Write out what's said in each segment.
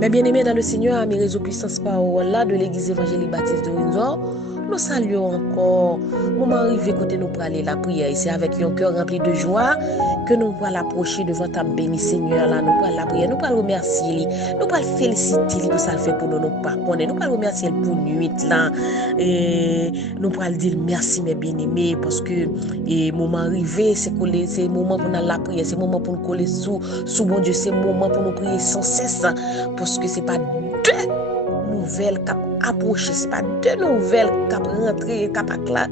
Mes bien-aimés dans le Seigneur, mes réseaux puissance parole là de l'église évangélique baptiste de Windsor, nous saluons encore. Moment arrivé côté nous pour aller la prière. C'est avec un cœur rempli de joie que nous pourrons l'approcher devant ta béni Seigneur là. Nous pourrons la prière, nous pourrons remercier, nous pourrons féliciter pour ça le fait pour nous, nous pas connaître. Nous pourrons remercier pour nuit là. Et nous pourrons dire merci mes bien-aimés parce que moment arrivé, c'est moment pour nous la prière, c'est moment pour nous coller sous bon Dieu, c'est moment pour nous prier sans cesse parce que c'est pas deux nouvelles qui approchent, c'est pas deux nouvelles qui rentrent, qui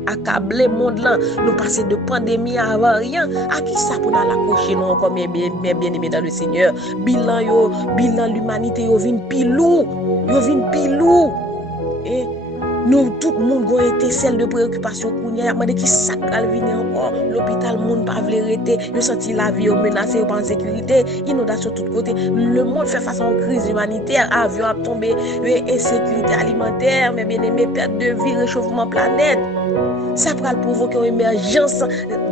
accabler le monde là. Nous passer de pandémie à rien. À qui ça pour nous l'accrocher nous encore mes bien-aimés dans le Seigneur. Bilan l'humanité yo vinn pilou. Et nous, tout le monde a été celle de préoccupation pour nous. Demandé qui ça va venir encore. L'hôpital, le monde pas voulu arrêter. Ils senti la vie menacée par insécurité, inondation de tous côtés. Le monde fait face à une crise humanitaire, avion a tombé, insécurité alimentaire, mais bien aimé, perte de vie, réchauffement planète. Ça va provoquer une émergence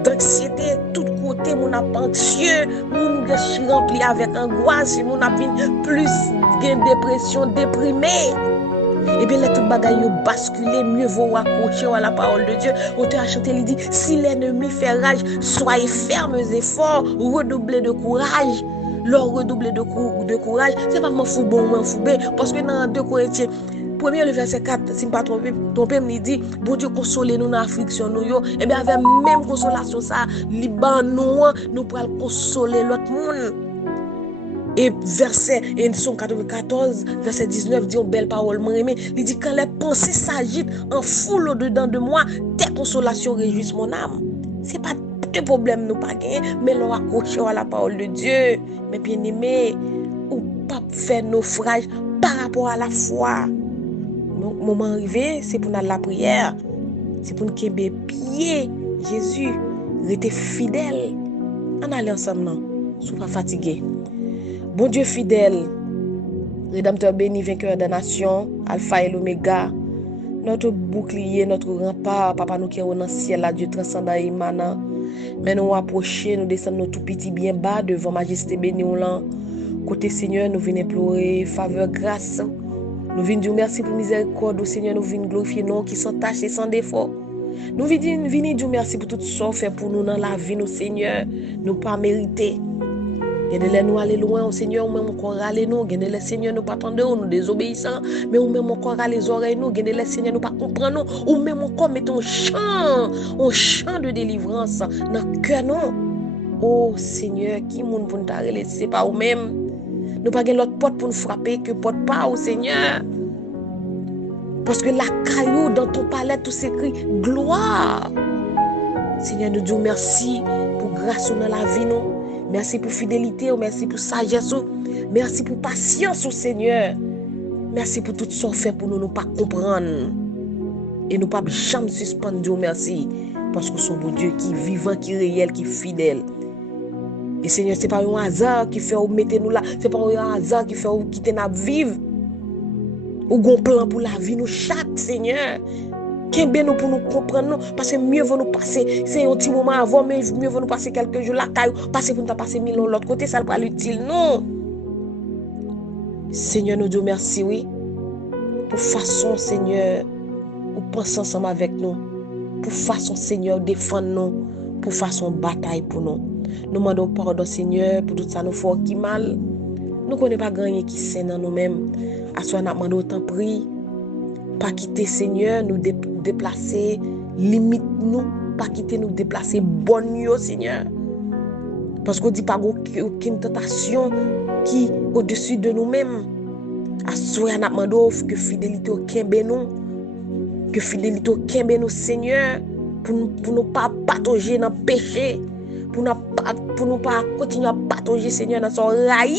d'anxiété de tous côtés. Mon anxieux, mon rempli avec angoisse, mon a plus de dépression, déprimé. Et bien, les tout bagaille basculé, mieux vaut accrocher à la parole de Dieu. Auteur a chanté, il dit, si l'ennemi fait rage, soyez fermes et forts, redoublez de courage. Leur redoubler de courage, c'est pas mon fou bon, mon fou bé, parce que dans 2 Corinthiens, premier le verset 4, si je ne me trompe, il dit, bon Dieu, consolez nous dans l'affliction, nous, et bien, avec même consolation, ça, Liban, nous pourrons consoler l'autre monde. Et verset, et Somme 94, verset 19, dit une belle parole, il dit, quand les pensées s'agitent en foule au-dedans de moi, tes consolations réjouissent mon âme. C'est pas de problème, nous pas gagner, mais l'on accroche à la parole de Dieu. Mais bien aimé, ou pas faire naufrage par rapport à la foi. Donc, moment arrivé, c'est pour la prière, c'est pour nous qu'il pied Jésus, rester fidèle. On allait ensemble, non, sois pas fatigué. Bon Dieu fidèle, Rédempteur béni, vainqueur des nations, Alpha et l'Oméga, notre bouclier, notre rempart, Papa nous qui est dans le ciel, là, Dieu transcendant et immanent. Mais nous approcher, nous descendons nous tout petit bien bas devant Majesté béni ou là. Côté Seigneur, nous venons implorer faveur, grâce. Nous venons dire merci pour miséricorde au Seigneur, nous venons glorifier nous qui sont tachés sans défaut. Nous venons dire merci pour tout ce qu'on fait pour nous dans la vie, nous Seigneur, nous pas mériter. Gardez-les nous aller loin au Seigneur, ou même encore aller nous, gardez-les Seigneur nous pas attendre nous désobéissants, mais ou même encore aller les oreilles nous, gardez-les Seigneur nous pas comprendre nous, ou même encore mettre un chant de délivrance dans le cœur nous. Oh Seigneur, qui monde pour nous t'arrêter, c'est pas ou même. Nous pas gagner l'autre porte pour nous frapper que porte pas au Seigneur. Parce que la caillou dans ton palais tout s'écrit gloire. Seigneur, nous disons merci pour grâce dans la vie nous. Merci pour fidélité, merci pour sagesse, merci pour patience, Seigneur. Merci pour tout ce qu'on fait pour nous pas comprendre. Et nous pas jamais suspendre Dieu, merci. Parce que son bon Dieu qui est vivant, qui est réel, qui est fidèle. Et Seigneur, ce n'est pas un hasard qui fait ou mettre nous là. Ce n'est pas un hasard qui fait ou quitter notre vie. Ou un plan pour la vie, nous chaque Seigneur. Qu'est bien nous pour nous comprendre, parce que mieux vaut nous passer, c'est un petit moment avant, mais mieux vaut nous passer quelques jours là, passer pour nous passer 1000 ans de l'autre côté, ça ne va pas l'utile, non. Seigneur, nous disons merci, oui, pour façon, Seigneur, ou penser ensemble avec nous, pour façon, Seigneur, défendre nous, pour façon bataille pour nous. Nous demandons pardon, Seigneur, pour tout ça, nous faisons qui mal. Nous ne connaissons pas grand qui c'est dans nous-mêmes. À soi, nous demandons autant prix. Pas quitter Seigneur, nous déplacer, limite nous, pas quitter nous déplacer, bonne yo Seigneur. Parce qu'on dit pas aucune tentation qui au-dessus de nous-mêmes. Assoya n'a demandé que fidélité au kembe nous, que fidélité au kembe nous Seigneur, pour nous pas patauger dans le péché, pour nous pas continuer à patauger Seigneur dans son raï.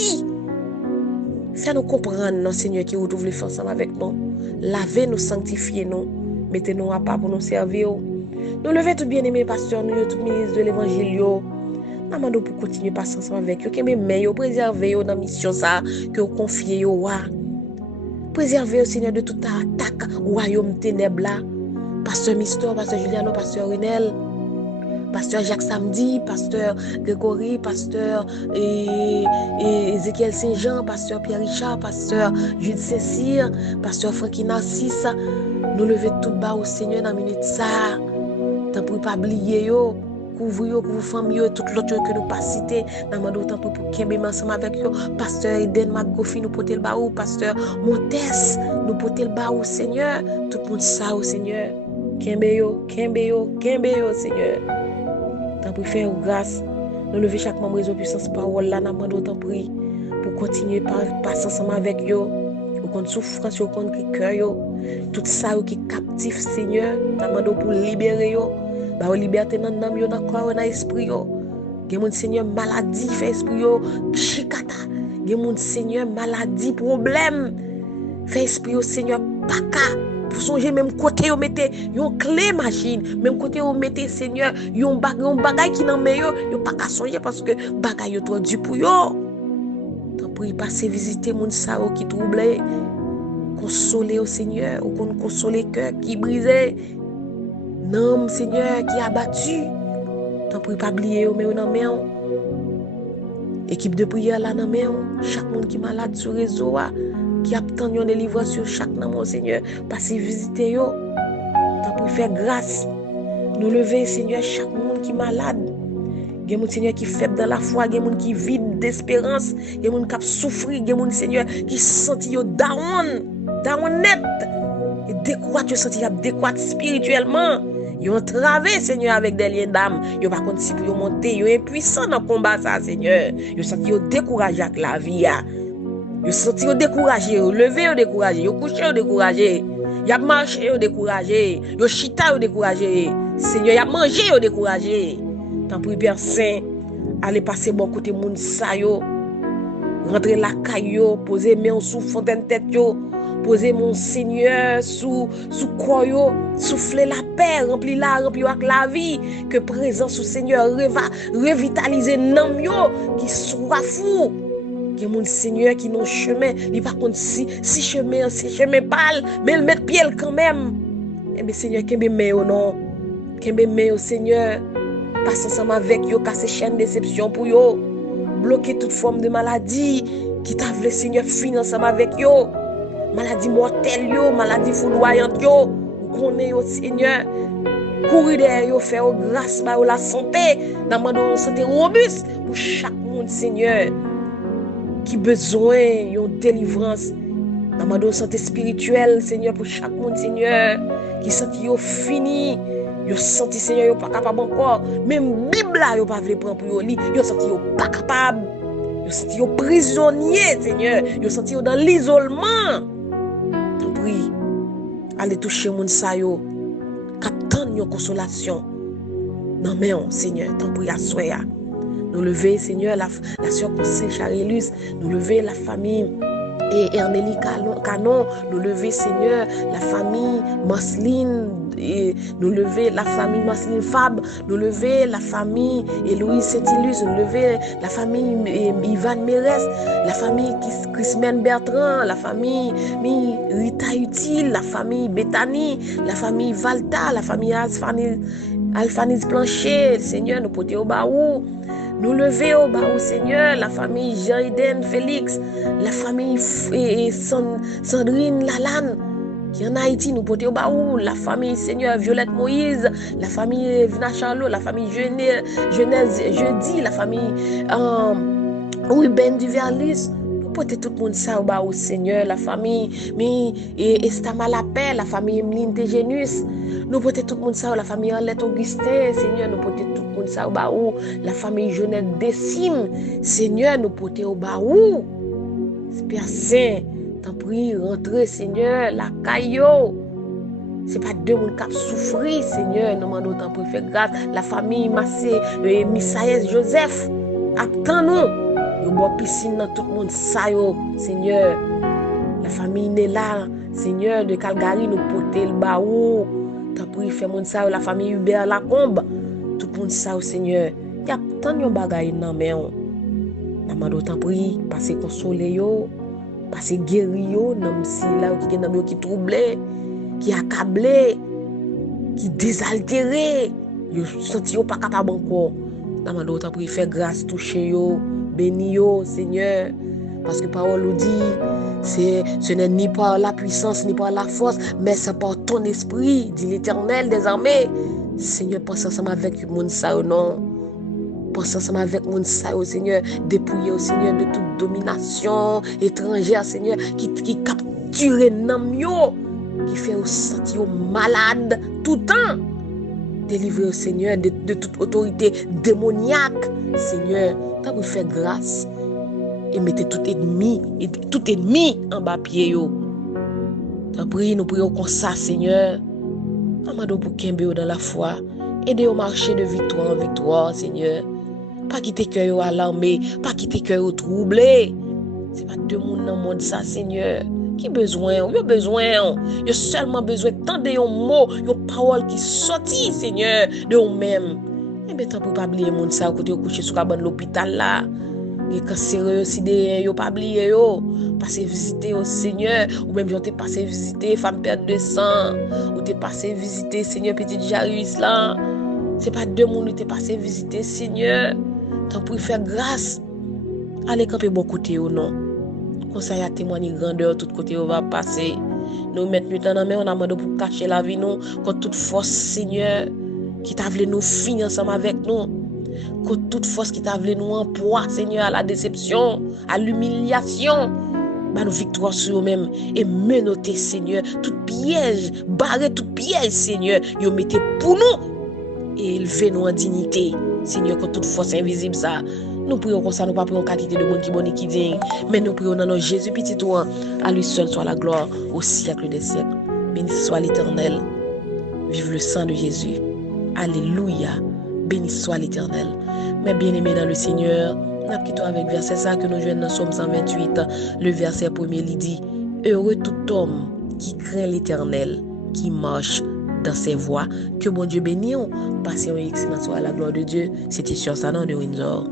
Fais-nous comprendre, non, Seigneur, qui retrouve les forces ensemble avec nous. Lavez-nous, sanctifiez-nous. Mettez-nous à part pour nous servir. Nous levez tout bien-aimé, pasteur, nous, tout ministre de l'évangile. Nous demandons pour continuer à passer ensemble avec eux. Que mes mains, préservez dans la mission ça, que vous confiez. Préservez, Seigneur, de toute attaque, royaume ténèbres là. Pasteur Mister, pasteur Juliano, pasteur Renel. pasteur Jacques Samedi, pasteur Grégory, pasteur Ézéchiel Saint-Jean, pasteur Pierre Richard, pasteur Jude Cécile, pasteur Francky Narcisse. Nous lever tout bas au Seigneur dans la minute ça. Tant pour pas oublier yo. Couvrir pour famille et tout l'autre que nous pas cité dans mon temps pour Kembe ensemble avec yo pasteur Eden Magofi nous porter le bas ou pasteur Montes nous porter le bas au Seigneur tout le monde ça au Seigneur Kembe yo Seigneur tant pour faire grâce nous lever chaque membre de puissance parole là dans mon temps prier pour continuer par passer ensemble avec yo au compte souffrance au compte cœur yo tout ça qui captif Seigneur dans pour libérer yo ba liberté dans l'âme yo dans corps dans esprit yo gen moun Seigneur maladie fait esprit yo chikata gen moun Seigneur maladie problème fait esprit yo Seigneur paka pour songer même côté yo mette yon clé machine même côté yo mette Seigneur yon bagay qui nan men yo pas ka songer parce que bagay yo trop du pour yo tant pour y passer visiter moun sa qui troublé consoler au Seigneur ou consoler cœur qui brisé non, Seigneur, qui a battu. Tant pour pas oublier, mais on en met. Équipe de prière là, dans main. Chaque monde qui est malade sur le réseau, qui attend une délivrance sur chaque nom, Seigneur, passez visiter yo. Tant pour faire grâce. Nous lever, Seigneur, chaque monde qui est malade. Il y a des gens, Seigneur, qui sont faibles dans la foi, il y a des gens qui vivent d'espérance, il y a des gens qui souffrent, il y a des gens, Seigneur, qui sentent down net. Et décroître, senti décroître spirituellement. Ils ont travaillé, Seigneur, avec des liens d'âme. Ils pas contre si pour monter. Ils sont impuissants dans le combat, ça, Seigneur. Ils sont découragés avec la vie. Ils sont découragés. Ils levé, ils découragés. Ils couché, ils découragés. Ils marché, ils découragés. Ils chita, ils découragés. Seigneur, ils mangé, ils découragés. Tant pour Père Saint, aller passer bon côté moun sa yo. Rentrer la caillou, poser main sous fontaine tête yo. Poser mon Seigneur sous quoi yo, souffler la paix, remplir avec la vie, que présence au Seigneur revitaliser nam yo qui soit fou. Que mon Seigneur qui non chemin, il pas contre si chemin pâle, mais le mettre pied quand même. Eh bien Seigneur, kembe me au non. Kembe me au Seigneur, passe ensemble avec yo, casser chaîne déception pour yo, bloquer toute forme de maladie qui t'a voulu Seigneur finir ensemble avec yo. Maladie mortelle yo, maladie foudroyante yo, ou connaît yo Seigneur, courir derrière yo, faire grâce ba la santé, dans une santé robuste pour chaque monde Seigneur qui besoin yon délivrance, dans une santé spirituelle Seigneur pour chaque monde Seigneur qui senti yo fini, yo senti Seigneur yo pas capable encore, même Bible là yo pas vle prendre pour yo li, yo senti yo pas capable, yo senti yo prisonnier Seigneur, yo senti yo dans l'isolement. Allez toucher mon sa yo, captant yon consolation. Non mais Seigneur, tant prie à soya. Nous lever Seigneur la sœur Conseil Charelus, nous lever la famille et Ernélie Canon, nous lever Seigneur la famille Marceline, et nous lever la famille Marceline Fab, nous lever la famille Héloïse Saint-Ilus, nous lever la famille Ivan Mérès, la famille Chrismène Bertrand, la famille Rita Utile, la famille Bethany, la famille Valta, la famille Alphanis Plancher. Seigneur, nous porter au baou. Nous lever au baou, Seigneur, la famille Jean-Eden Félix, la famille Sandrine Lalane, qui est en Haïti, nous porter au baou, la famille Seigneur Violette Moïse, la famille Vina Charlot, la famille Genèse Jeudi, la famille Ruben Duverlis. Porter tout le monde ça au baou, Seigneur, la famille Estama la paix, la famille Emeline Tegenus. Nous porter tout le monde ça, la famille Arlette Augustin, Seigneur, nous porter tout le monde ça au baou, la famille Jeannette Décime, Seigneur, nous porter au baou. Père Saint, t'en prie, rentrez, Seigneur, la caillou. C'est pas deux monde qui souffrir, Seigneur, nous demandons t'en prie, faire grâce, la famille Massé, Misaïs Joseph, attends-nous. Yo bon piscine dans tout le monde ça yo, Seigneur. La famille Nella, Seigneur, de Calgary, nous porter le baou. T'as pris faire monde ça, la famille Hubert Lacombe, tout le monde ça, Seigneur. Y a tant de bagaille dans mais on. Namando t'en prie, passer consoler yo, passer guérir yo, nam si là qui qui troublé, qui accablé, qui désaltéré. Yo senti yo pas capable encore. Demande autant pour faire grâce, toucher yo, béni yo, Seigneur. Parce que parole nous dit, ce n'est ni par la puissance, ni par la force, mais c'est par ton esprit, dit l'Éternel des armées. Seigneur, pense ensemble avec mon ça, non. Pense ensemble avec mon ça, Seigneur. Dépouiller au Seigneur de toute domination étrangère, Seigneur, qui capture nam yo, qui fait au sentir malade tout le temps. Délivrer au Seigneur de toute autorité démoniaque, Seigneur. T'as pour faire grâce. Et mettez tout ennemi en bas pied yo. T'as prié, nous prions comme ça, Seigneur. Amado pour Kembe dans la foi. Aidez au marcher de victoire en victoire, Seigneur. Pas quitter cœur alarmé, pas quitter cœur troublé. C'est pas deux monde dans le monde ça, Seigneur. Qui besoin? Yo besoin. Yo seulement besoin d'entendre un mot, une parole qui sortit, Seigneur, de vous-même. Et bien, t'as pour pas oublier monde ça, côté au coucher sur la l'hôpital là. Et quand c'est aussi des yo pas oublier yo, passer visiter au Seigneur, ou même j'étais passé visiter femme perte de sang, ou t'es passé visiter Seigneur petite Jairus là. C'est pas deux monde t'es passé visiter Seigneur. T'as pour faire grâce. Allez camper bon côté ou non. Comme ça y a témoigné grandeur tout côté où va passer. Nous mettre nous dans main on a demandé pour cacher la vie nous contre toute force Seigneur qui t'a voulu nous finir ensemble avec nous. Contre toute force qui t'a voulu nous empoigne, Seigneur, à la déception, à l'humiliation, bah nous victoire sur eux-mêmes et menotter, Seigneur, tout piège, barrer tout piège, Seigneur, ils mettez pour nous et élever nous en dignité, Seigneur, contre toute force invisible ça. Nous prions comme ça, nous pas prions qualité de monde qui bonne qui digne, mais nous prions dans notre Jésus petit toi, à lui seul soit la gloire au siècle des siècles. Béni soit l'Éternel. Vive le sang de Jésus. Alléluia. Béni soit l'Éternel. Mais bien-aimés dans le Seigneur, nous quittons avec verset ça que nous jouons dans Somme 128. Le verset premier il dit: heureux tout homme qui craint l'Éternel, qui marche dans ses voies. Que bon Dieu bénisse. Passez un excellent soir à la gloire de Dieu. C'était sur ça de Windsor.